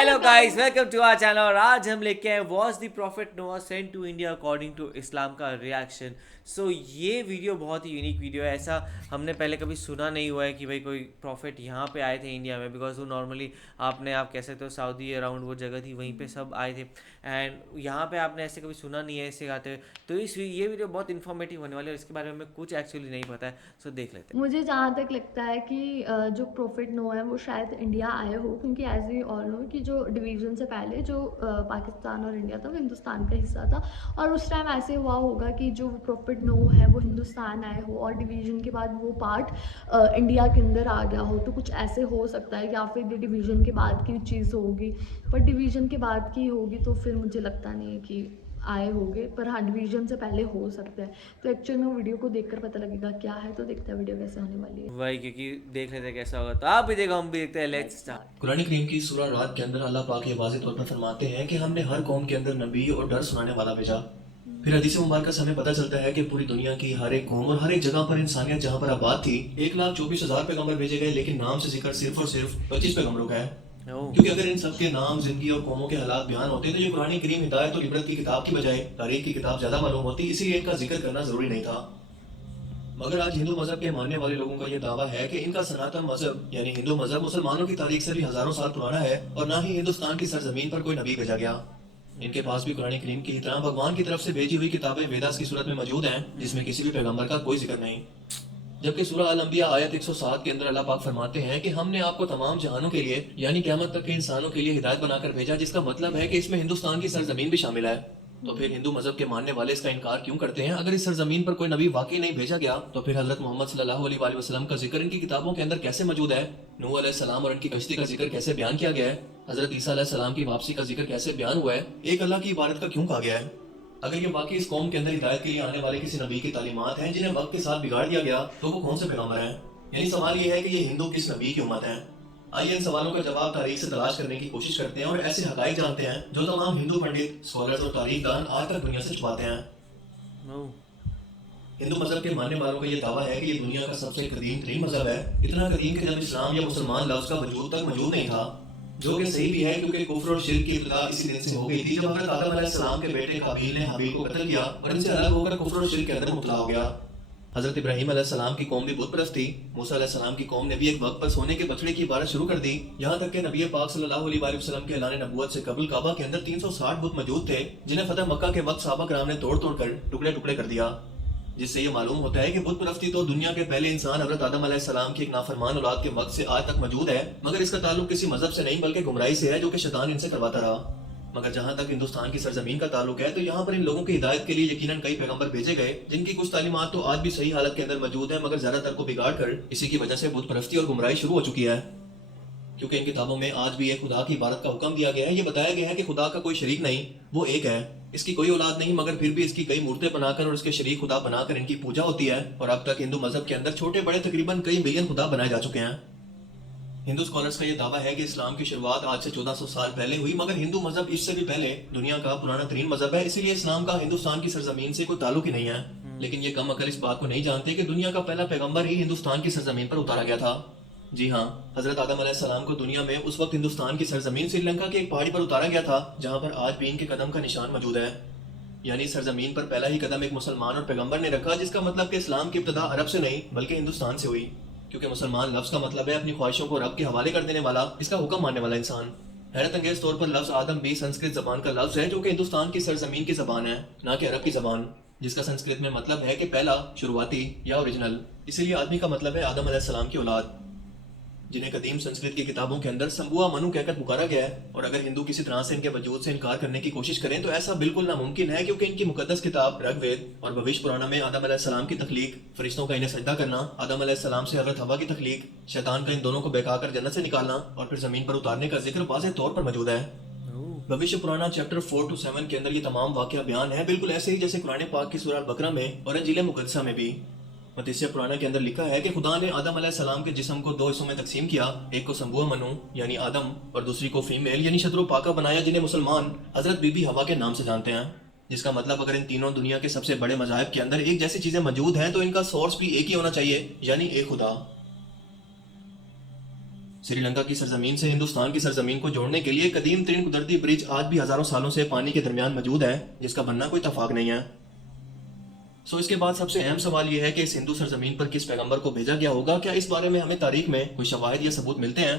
Hello guys, welcome to our channel. और आज हम लेके आए was the prophet Noah sent to India according to इस्लाम का रिएक्शन। सो ये वीडियो बहुत ही यूनिक वीडियो है। ऐसा हमने पहले कभी सुना नहीं हुआ है कि भाई कोई प्रॉफिट यहाँ पे आए थे इंडिया में, बिकॉज वो नॉर्मली आप कह सकते हो सऊदी अराउंड वो जगह थी, वहीं पे सब आए थे। एंड यहाँ पे आपने ऐसे कभी सुना नहीं है ऐसे गाते हुए। तो ये वीडियो बहुत इन्फॉर्मेटिव होने वाली है और इसके बारे में हमें कुछ एक्चुअली नहीं पता है। सो देख लेते हैं। मुझे जहाँ तक लगता है कि जो प्रॉफिट नो है वो शायद इंडिया आए हो, क्योंकि एज वी ऑल नो कि जो डिवीज़न से पहले जो पाकिस्तान और इंडिया था वो हिंदुस्तान का हिस्सा था, और उस टाइम ऐसे हुआ होगा कि जो प्रॉफिट नो है वो हिंदुस्तान आए हो और डिवीज़न के बाद वो पार्ट इंडिया के अंदर आ गया हो। तो कुछ ऐसे हो सकता है, या फिर डिवीज़न के बाद की चीज़ होगी, पर डिवीज़न के बाद की होगी तो फिर मुझे लगता नहीं है कि आए होंगे, पर हाँ डिवीजन से पहले हो सकता है। तो एक्चुअल में वीडियो को देखकर पता लगेगा क्या है, तो देखते हैं वीडियो कैसे होने वाली है। वही, क्योंकि देख लेते हैं कैसा होगा। तो आप भी देखो, हम भी देखते हैं। Let's let's start. स्टार्ट। कुरान करीम की सूरह रात के अंदर अल्लाह पाक ये वाज़ेह तौर पर फरमाते हैं कि हमने हर कौम के अंदर नबी और डर सुनाने वाला भेजा। फिर हदीस मुबारक से हमें पता चलता है कि पूरी दुनिया की हर एक कौम और हर एक जगह पर इंसानियत जहाँ पर आबाद थी 1,24,000 पैगंबर भेजे गए, लेकिन नाम से जिक्र सिर्फ और सिर्फ 25 पैगंबरों का है। ओह, क्योंकि अगर इन सब के नाम, जिंदगी और कौमों के हालात बयान होते तो ये कुरान करीम हिदायत और इबरत की किताब की बजाय तारीख की किताब ज्यादा मालूम होती, इसीलिए इनका जिक्र करना जरूरी नहीं था। मगर आज हिंदू मजहब के मानने वाले लोगों का यह दावा है कि इनका सनातन मजहब यानी हिंदू मजहब मुसलमानों की तारीख से भी हजारों साल पुराना है और ना ही हिंदुस्तान की सरजमीन पर कोई नबी भेजा गया। इनके पास भी कुरान करीम की तरह भगवान की तरफ से भेजी हुई किताबें वेदास की सूरत में मौजूद हैं, जिसमें किसी भी पैगंबर का कोई जिक्र नहीं। जबकि सूरह अल अंबिया आयत 107 के अंदर अल्लाह पाक फरमाते हैं कि हमने आपको तमाम जहानों के लिए यानी क़यामत तक के इंसानों के लिए हिदायत बनाकर भेजा, जिसका मतलब है कि इसमें हिंदुस्तान की सरजमीन भी शामिल है। तो फिर हिंदू मजहब के मानने वाले इसका इनकार क्यों करते हैं? अगर इस सरजमीन पर कोई नबी वाकई नहीं भेजा गया तो फिर हजरत मोहम्मद सल्लल्लाहु अलैहि वसल्लम का जिक्र इनकी किताबों के अंदर कैसे मौजूद है? नूह अलैहिस्सलाम और इनकी कश्ती का जिक्र कैसे बयान किया गया है? हजरत ईसा अलैहिस्सलाम की वापसी का जिक्र कैसे बयान हुआ है? एक अल्लाह की इबादत का क्यों कहा गया है? अगर ये वाकई इस कौम के अंदर हिदायत के लिए आने वाले किसी नबी की तालीमात हैं जिन्हें वक्त के साथ बिगाड़ दिया गया, तो वो कौन से पैगंबर हैं? यानी सवाल ये है कि ये हिंदू किस नबी की उम्मत है। आइए इन सवालों का जवाब तारीख से तलाश करने की कोशिश करते हैं और ऐसे हकाइक जानते हैं जो तमाम हिंदू पंडित, स्कॉलर्स और तारीखदान आज तक दुनिया से छुपाते हैं। ओह, हिंदू मजहब के मानने वालों का ये दावा है कि ये दुनिया का सबसे कदीम तरीन मजहब है, इतना कदीम कि जब इस्लाम या मुसलमान लफ्ज का वजूद तक मौजूद नहीं था। जो कि सही भी है, क्योंकि कुफ्र और शिर्क की इब्तिदा इसी दिन से हो गई थी जब हज़रत आदम अलैहिस्सलाम के बेटे काबील ने हाबील को कत्ल किया और इनसे अलग होकर कुफ्र और शिर्क के अंदर मुब्तला हो गया। हजरत इब्राहीम अलैहिस्सलाम की कौम भी बुत परस्त थी। मूसा अलैहिस्सलाम की कौम ने भी एक वक्त पर सोने के बछड़े की इबादत शुरू कर दी। यहाँ तक कि नबी पाक सल्लल्लाहु अलैहि वसल्लम के ऐलान नबूवत से कबल काबा के अंदर 360 बुत मौजूद थे, जिन्हें फतह मक्का के वक्त सहाबा कराम ने तोड़ तोड़ कर टुकड़े टुकड़े कर दिया। जिससे ये मालूम होता है कि बुत परस्ती तो दुनिया के पहले इंसान हजरत आदम अलैहिस्सलाम की एक नाफरमान औलाद के वक्त से आज तक मौजूद है, मगर इसका ताल्लुक किसी मजहब से नहीं बल्कि गुमराही से है जो कि शैतान इनसे करवाता रहा। मगर जहाँ तक हिंदुस्तान की सरजमीन का ताल्लुक है तो यहाँ पर इन लोगों की हिदायत के लिए यकीनन कई पैगंबर भेजे गए, जिनकी कुछ तालीमात तो आज भी सही हालत के अंदर मौजूद है, मगर ज्यादातर को बिगाड़ कर इसी की वजह से बुत परस्ती और गुमराही शुरू हो चुकी है। क्योंकि इन किताबों में आज भी एक खुदा की इबादत का हुक्म दिया गया है। ये बताया गया है कि खुदा का कोई शरीक नहीं, वो एक है, इसकी कोई औलाद नहीं, मगर फिर भी इसकी कई मूर्तें बनाकर और उसके शरीक खुदा बनाकर इनकी पूजा होती है। और अब तक हिंदू मजहब के अंदर छोटे बड़े तकरीबन कई मिलियन खुदा बनाए जा चुके हैं। हिंदू स्कॉलर्स का यह दावा है कि इस्लाम की शुरुआत आज से 1400 साल पहले हुई, मगर हिंदू मजहब इससे भी पहले दुनिया का पुराना तरीन मजहब है, इसीलिए इस्लाम का हिंदुस्तान की सरजमीन से कोई ताल्लुक ही नहीं है। लेकिन ये कम अकल इस बात को नहीं जानते कि दुनिया का पहला पैगंबर ही हिंदुस्तान की सरजमीन पर उतारा गया था। जी हाँ, हजरत आदम अलैहिस्सलाम को दुनिया में उस वक्त हिंदुस्तान की सरजमीन श्रीलंका के एक पहाड़ी पर उतारा गया था, जहाँ पर आज भी इनके कदम का निशान मौजूद है। यानी सरजमीन पर पहला ही कदम एक मुसलमान और पैगंबर ने रखा, जिसका मतलब कि इस्लाम की इब्तिदा अरब से नहीं बल्कि हिंदुस्तान से हुई। क्योंकि मुसलमान लफ्ज का मतलब है अपनी ख्वाहिशों को रब के हवाले कर देने वाला, इसका हुक्म मानने वाला इंसान। हैरत अंगेज तौर पर लफ्ज आदम भी संस्कृत जबान का लफ्ज है, जो कि हिंदुस्तान की सरजमीन की जबान है, ना कि अरब की जबान, जिसका संस्कृत में मतलब है कि पहला, शुरुआती या ओरिजिनल। इसीलिए आदमी का मतलब है आदम अलैहिस्सलाम की औलाद, जिन्हें कदीम संस्कृत की किताबों के अंदर संबुआ मनु कहकर पुकारा गया है। और अगर हिंदू किसी तरह से इनके वजूद से इनकार करने की कोशिश करें तो ऐसा बिल्कुल नामुमकिन है, क्योंकि इनकी मुकद्दस किताब ऋग्वेद और भविष्य पुराण में आदम अलैहिस्सलाम की तख्लीक, फरिश्तों का इन्हें सजदा करना, आदम अलैहिस्सलाम से हज़रत हवा की तख्लीक, शैतान का इन दोनों को बहकाकर जन्नत से निकालना और फिर जमीन पर उतारने का जिक्र वाज़ेह तौर पर मौजूद है। भविष्य पुराना चैप्टर 4 to 7 के अंदर ये तमाम वाकया बयान है, बिल्कुल ऐसे ही जैसे कुरान पाक की सूरह अल बकरा में और इंजील मुकद्दसा में भी। मतीसिया पुराना के अंदर लिखा है कि खुदा ने आदम अलैहिस्सलाम के जिस्म को दो हिस्सों में तकसीम किया, एक को संबुआ मनु यानी आदम और दूसरी को फीमेल यानी शत्रु पाका बनाया, जिन्हें मुसलमान हजरत बीबी हवा के नाम से जानते हैं। जिसका मतलब अगर इन तीनों दुनिया के सबसे बड़े मज़ाहिब के अंदर एक जैसी चीजें मौजूद हैं तो इनका सोर्स भी एक ही होना चाहिए, यानी एक खुदा। سری لنکا کی سرزمین سے ہندوستان کی سرزمین کو جوڑنے کے لیے قدیم ترین قدرتی برج آج بھی ہزاروں سالوں سے پانی کے درمیان موجود ہے، جس کا بننا کوئی اتفاق نہیں ہے۔ اس کے بعد سب سے اہم سوال یہ ہے کہ اس ہندو سرزمین پر کس پیغمبر کو بھیجا گیا ہوگا؟ کیا اس بارے میں ہمیں تاریخ میں کوئی شواہد یا ثبوت ملتے ہیں؟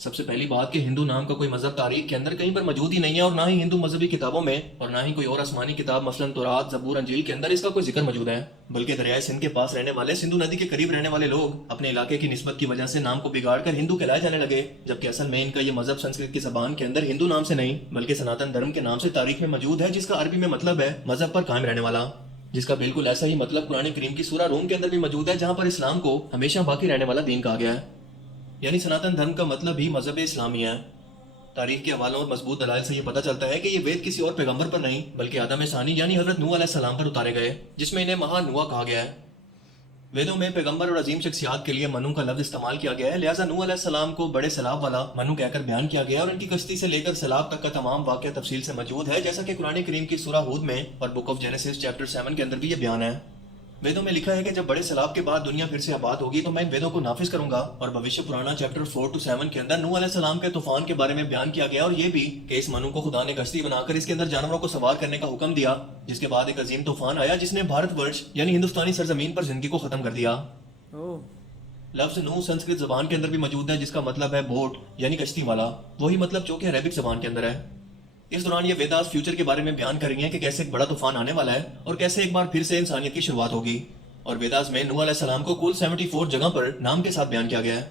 سب سے پہلی بات کہ ہندو نام کا کوئی مذہب تاریخ کے اندر کہیں پر موجود ہی نہیں ہے، اور نہ ہی ہندو مذہبی کتابوں میں اور نہ ہی کوئی اور آسمانی کتاب مثلاً تورات، زبور، انجیل کے اندر اس کا کوئی ذکر موجود ہے۔ بلکہ دریائے سندھ کے پاس رہنے والے، سندھو ندی کے قریب رہنے والے لوگ اپنے علاقے کی نسبت کی وجہ سے نام کو بگاڑ کر ہندو کہلائے جانے لگے، جبکہ اصل میں ان کا یہ مذہب سنسکرت کی زبان کے اندر ہندو نام سے نہیں بلکہ سناتن دھرم کے نام سے تاریخ میں موجود ہے، جس کا عربی میں مطلب ہے مذہب پر قائم رہنے والا، جس کا بالکل ایسا ہی مطلب قرآن کریم کی سورہ روم کے اندر بھی موجود ہے، جہاں پر اسلام کو ہمیشہ باقی رہنے والا دین کہا گیا ہے۔ یعنی سناتن دھرم کا مطلب ہی مذہب اسلامی ہے۔ تاریخ کے حوالوں اور مضبوط دلائل سے یہ پتہ چلتا ہے کہ یہ وید کسی اور پیغمبر پر نہیں بلکہ آدم ثانی یعنی حضرت نوح علیہ السلام پر اتارے گئے، جس میں انہیں مہا نوح کہا گیا ہے۔ ویدوں میں پیغمبر اور عظیم شخصیات کے لیے منو کا لفظ استعمال کیا گیا ہے، لہٰذا نوح علیہ السلام کو بڑے سیلاب والا منو کہہ کر بیان کیا گیا، اور ان کی کشتی سے لے کر سیلاب تک کا تمام واقعہ تفصیل سے موجود ہے، جیسا کہ قرآن کریم کی سورہ ہود میں اور بک آف جینیسس چیپٹر 7 کے اندر بھی یہ بیان ہے۔ ویدوں میں لکھا ہے کہ جب بڑے سیلاب کے بعد دنیا پھر سے آباد ہوگی تو میں ان ویدوں کو نافذ کروں گا، اور بھوشیہ پرانا چیپٹر 4-7 کے اندر نوح علیہ السلام کے طوفان کے بارے میں بیان کیا گیا، اور یہ بھی کہ اس منو کو خدا نے کشتی بنا کر اس کے اندر جانوروں کو سوار کرنے کا حکم دیا، جس کے بعد ایک عظیم طوفان آیا جس نے بھارت ورش یعنی ہندوستانی سرزمین پر زندگی کو ختم کر دیا۔ لفظ نوح سنسکرت زبان کے اندر بھی موجود ہے، جس کا مطلب ہے بوٹ یعنی کشتی والا، وہی مطلب جو کہ عربک زبان کے اندر ہے۔ اس دوران یہ ویداس فیوچر کے بارے میں بیان کر رہی ہیں کہ کیسے ایک بڑا طوفان آنے والا ہے اور کیسے ایک بار پھر سے انسانیت کی شروعات ہوگی، اور ویداس میں نوح علیہ السلام کو کل 74 جگہ پر نام کے ساتھ بیان کیا گیا ہے۔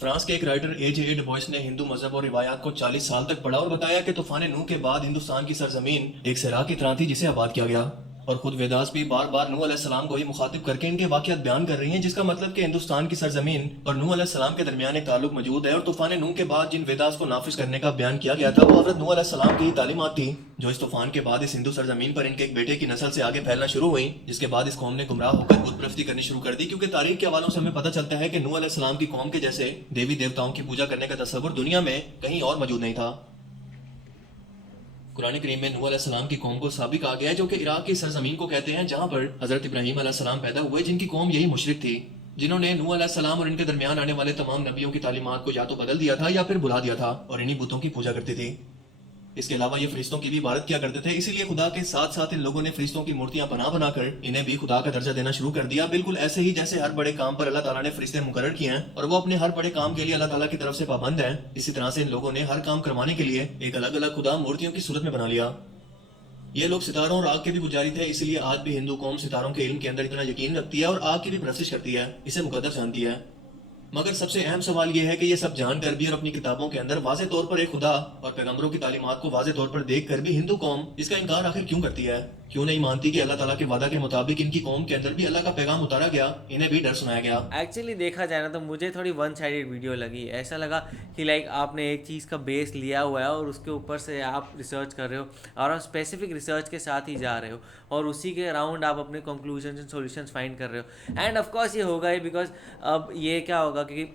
فرانس کے ایک رائٹر A.J. ڈوبوئس نے ہندو مذہب اور روایات کو 40 سال تک پڑھا اور بتایا کہ طوفان نوح کے بعد ہندوستان کی سرزمین ایک صحرا کی طرح تھی جسے آباد کیا گیا، اور خود ویداس بھی بار بار نوح علیہ السلام کو ہی مخاطب کر کے ان کے واقعات بیان کر رہی ہیں، جس کا مطلب کہ ہندوستان کی سرزمین اور نوح علیہ السلام کے درمیان ایک تعلق موجود ہے، اور طوفان نوح کے بعد جن ویداس کو نافذ کرنے کا بیان کیا گیا تھا وہ حضرت نوح علیہ السلام کی ہی تعلیمات تھی، جو اس طوفان کے بعد اس ہندو سرزمین پر ان کے ایک بیٹے کی نسل سے آگے پھیلنا شروع ہوئی، جس کے بعد اس قوم نے گمراہ ہو کر بت پرستی کرنی شروع کر دی، کیونکہ تاریخ کے حوالوں سے ہمیں پتہ چلتا ہے کہ نوح علیہ السلام کی قوم کے جیسے دیوی دیوتاؤں کی پوجا کرنے کا تصور دنیا میں کہیں اور موجود نہیں تھا۔ قرآن کریم میں نوح علیہ السلام کی قوم کو سابی کہا گیا ہے، جو کہ عراق کی سرزمین کو کہتے ہیں، جہاں پر حضرت ابراہیم علیہ السلام پیدا ہوئے، جن کی قوم یہی مشرک تھی، جنہوں نے نوح علیہ السلام اور ان کے درمیان آنے والے تمام نبیوں کی تعلیمات کو یا تو بدل دیا تھا یا پھر بھلا دیا تھا، اور انہی بتوں کی پوجا کرتی تھی۔ اس کے علاوہ یہ فرشتوں کی بھی عبادت کیا کرتے تھے، اسی لیے خدا کے ساتھ ساتھ ان لوگوں نے فرشتوں کی مورتیاں بنا کر انہیں بھی خدا کا درجہ دینا شروع کر دیا، بالکل ایسے ہی جیسے ہر بڑے کام پر اللہ تعالیٰ نے فرشتے مقرر کیے ہیں اور وہ اپنے ہر بڑے کام کے لیے اللہ تعالیٰ کی طرف سے پابند ہیں، اسی طرح سے ان لوگوں نے ہر کام کروانے کے لیے ایک الگ الگ خدا مورتیوں کی صورت میں بنا لیا۔ یہ لوگ ستاروں اور آگ کے بھی پجاری تھے، اس لیے آج بھی ہندو قوم ستاروں کے علم کے اندر اتنا یقین رکھتی ہے اور آگ کی بھی پرستش کرتی ہے، اسے مقدس جانتی ہے۔ مگر سب سے اہم سوال یہ ہے کہ یہ سب جان کر بھی اور اپنی کتابوں کے اندر واضح طور پر ایک خدا اور پیغمبروں کی تعلیمات کو واضح طور پر دیکھ کر بھی ہندو قوم اس کا انکار آخر کیوں کرتی ہے؟ کیوں نہیں مانتی کہ اللہ تعالیٰ کے وعدہ کے مطابق ان کی قوم کے اندر بھی اللہ کا پیغام اتارا گیا، انہیں بھی ڈر سنایا گیا؟ ایکچولی دیکھا جائے نا تو مجھے تھوڑی ون سائیڈڈ ویڈیو لگی، ایسا لگا کہ لائک آپ نے ایک چیز کا بیس لیا ہوا ہے اور اس کے اوپر سے آپ ریسرچ کر رہے ہو اور آپ اسپیسیفک ریسرچ کے ساتھ ہی جا رہے ہو اور اسی کے اراؤنڈ آپ اپنے کنکلوژنس اینڈ سولوشنس فائنڈ کر رہے ہو، اینڈ آف کورس یہ ہوگا ہی، بیکاز اب یہ کیا ہوگا کہ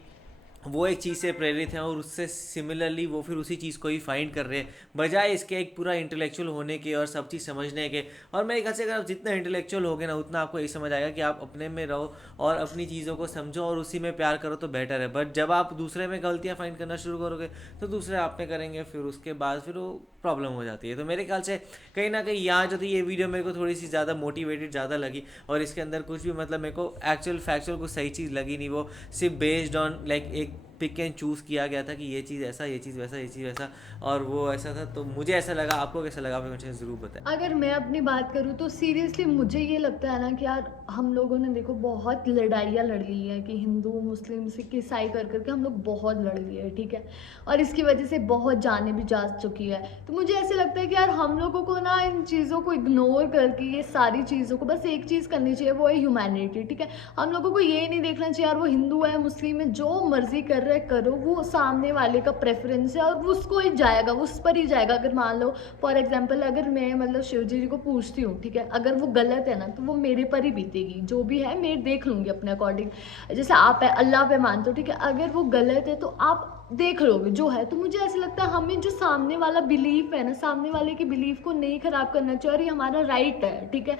وہ ایک چیز سے پریرت ہیں اور اس سے سملرلی وہ پھر اسی چیز کو ہی فائنڈ کر رہے ہیں، بجائے اس کے ایک پورا انٹلیکچوئل ہونے کے اور سب چیز سمجھنے کے۔ اور میرے خیال سے اگر آپ جتنا انٹلیکچوئل ہوگے نا اتنا آپ کو یہ سمجھ آئے گا کہ آپ اپنے میں رہو اور اپنی چیزوں کو سمجھو اور اسی میں پیار کرو تو بیٹر ہے، بٹ جب آپ دوسرے میں غلطیاں فائنڈ کرنا شروع کرو گے تو دوسرے آپ میں کریں گے، پھر اس کے بعد پھر وہ پرابلم ہو جاتی ہے۔ تو میرے خیال سے کہیں نہ کہیں یہاں جو تھی یہ ویڈیو میرے کو تھوڑی سی زیادہ موٹیویٹڈ زیادہ لگی، اور اس کے اندر کچھ بھی مطلب میرے کو ایکچوئل فیکچوئل کچھ صحیح چیز لگی نہیں، وہ صرف بیسڈ آن لائک ایک پک اینڈ چوز کیا گیا تھا کہ یہ چیز ایسا، یہ چیز ویسا، یہ چیز ویسا، اور وہ ایسا تھا۔ تو مجھے ایسا لگا، آپ کو کیسا لگا مجھے ضرور بتائیں۔ اگر میں اپنی بات کروں تو سیریسلی مجھے یہ لگتا ہے نا کہ یار ہم لوگوں نے دیکھو بہت لڑائیاں لڑ لی ہیں، کہ ہندو مسلم سکھ عیسائی کر کر کے ہم لوگ بہت لڑ لیے ہیں، ٹھیک ہے، اور اس کی وجہ سے بہت جانیں بھی جا چکی ہے۔ تو مجھے ایسے لگتا ہے کہ یار ہم لوگوں کو نا ان چیزوں کو اگنور کر کے یہ ساری چیزوں کو بس ایک چیز کرنی چاہیے، وہ ہے ہیومینٹی، ٹھیک ہے۔ ہم لوگوں کو یہ نہیں دیکھنا چاہیے یار وہ ہندو ہے مسلم ہے، جو مرضی کر رہے کرو، وہ سامنے والے کا پریفرنس ہے اور وہ اس کو ہی جائے گا، اس پر ہی جائے گا۔ اگر مان لو فار ایگزامپل اگر میں مطلب شیو جی کو پوچھتی ہوں، ٹھیک ہے، اگر وہ غلط ہے نا تو وہ میرے پر ہی بیتے گی، جو بھی ہے میں دیکھ لوں گی اپنے اکارڈنگ، جیسے آپ اللہ پہ مانتے ہو، ٹھیک ہے، اگر وہ غلط ہے تو آپ دیکھ لو گے جو ہے۔ تو مجھے ایسا لگتا ہے ہمیں جو سامنے والا بلیف ہے نا، سامنے والے کے بلیف کو نہیں خراب کرنا چاہیے، اور یہ ہمارا رائٹ ہے، ٹھیک ہے۔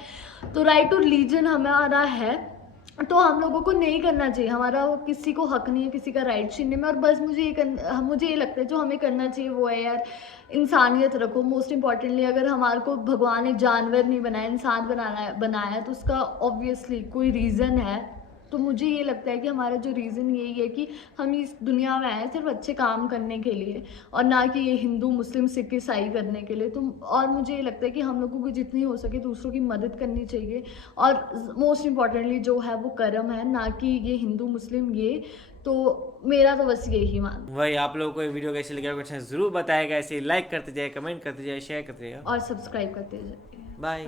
تو رائٹ ٹو ریلیجن ہمارا ہے، तो हम लोगों को नहीं करना चाहिए, हमारा वो किसी को हक नहीं है किसी का राइट छीनने में। और बस मुझे ये लगता है जो हमें करना चाहिए वो है यार, इंसानियत रखो। मोस्ट इम्पॉर्टेंटली अगर हमारे को भगवान ने जानवर नहीं बनाया, इंसान बनाया तो उसका ऑब्वियसली कोई रीज़न है। तो मुझे ये लगता है कि हमारा जो रीज़न यही है कि हम इस दुनिया में आए सिर्फ अच्छे काम करने के लिए, और ना कि ये हिंदू मुस्लिम सिख ईसाई करने के लिए। तो और मुझे ये लगता है कि हम लोगों को जितनी हो सके दूसरों की मदद करनी चाहिए, और मोस्ट इम्पॉर्टेंटली जो है वो कर्म है, ना कि ये हिंदू मुस्लिम ये। तो मेरा तो बस यही मान। वही, आप लोगों को ये वीडियो कैसी लगी क्वेश्चन जरूर बताएगा, ऐसे लाइक करते जाए, कमेंट करते जाए, शेयर करते जाए। और सब्सक्राइब करते जाइए। बाय।